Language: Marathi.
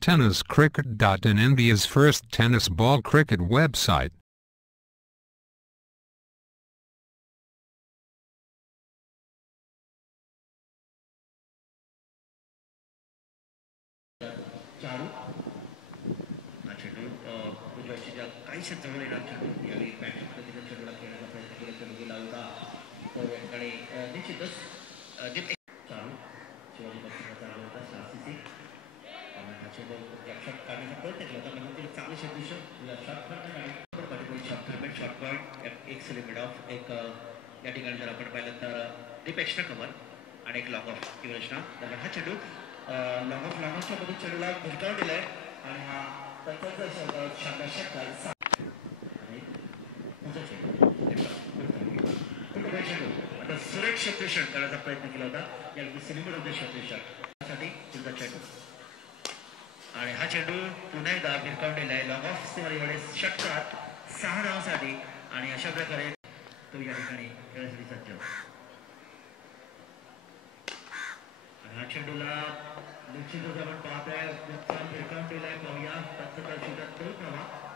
Tenniscricket.in, India's first tennis ball cricket website. या ठिकाणी जर आपण पाहिलं तर डीप एक्स्ट्रा कव्हर आणि एक लॉंग ऑफ किंवा रचना. हा चेंडू लॉंग ऑफच्या मध्ये चेंडूला भिरकावून दिलाय आणि हा शानदार षटकार आता सुरेख क्षेत्ररक्षण करण्याचा प्रयत्न केला होता या सेमीमध्ये क्षेत्ररक्षणासाठी पुढचा चेंडू आणि हा चेंडू पुन्हा एकदा भिरकावून दिलाय लॉंग ऑफ वेळेस षटकार 6 धावांसाठी आणि अशा प्रकारे तो या ठिकाणी खेळासाठी सज्ज. हा चेंडूला निश्चितच आपण पाहतोय भिरकावून दिलाय. पाहूया 75 षटकात 2 धावा.